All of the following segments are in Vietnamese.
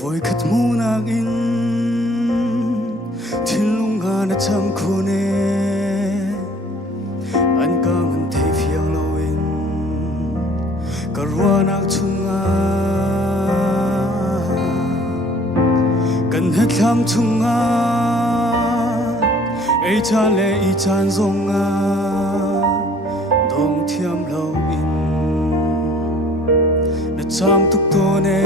vui khát mu nang in thiên lunga na chăm khone an ka man thei phiang lo in ka ruahchannnak chunga kan het lam chunga ei chan le i chan zonga dong thiam lo in na cham tuk to ne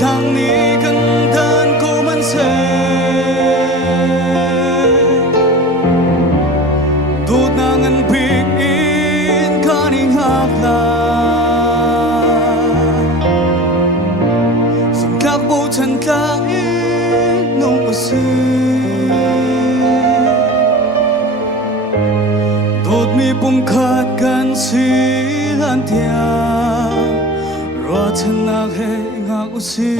thằng ni cần thân cô man se đốt nàng ăn bình in cả những hạt la dùng các bộ chân các in nông ở xứ đốt mi bung khát gan xí lan theo Ruahchannnak he ngak usi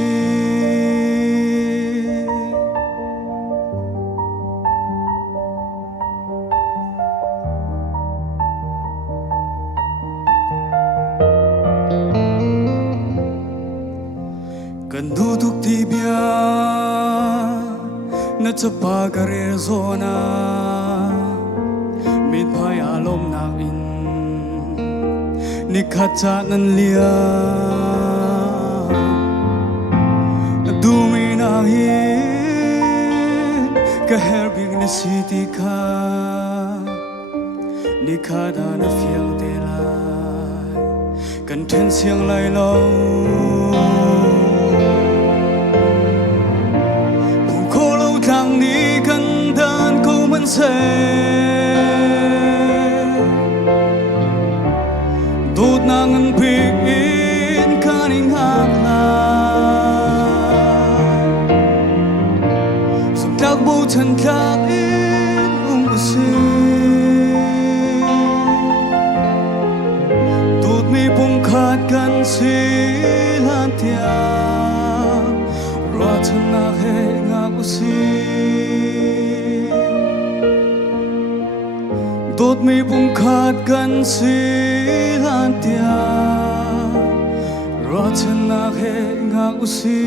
kan duduk di bia na chapa karir zona mit phai alom nak in ni khacha nan lia dumi nang hin ka herbing na city ka ni khada na fiang te lai kan then siang lai lo pu ko lo thang ni kan dan ko man se đốt nàng ăn bình in cả những hạt la dùng các bộ chân các in xứ đốt mi bung khát gan xí lan theo Ruahchannnak he ngak usi đốt mi bung khát gan xí lan theo Ruahchannnak he ngak usi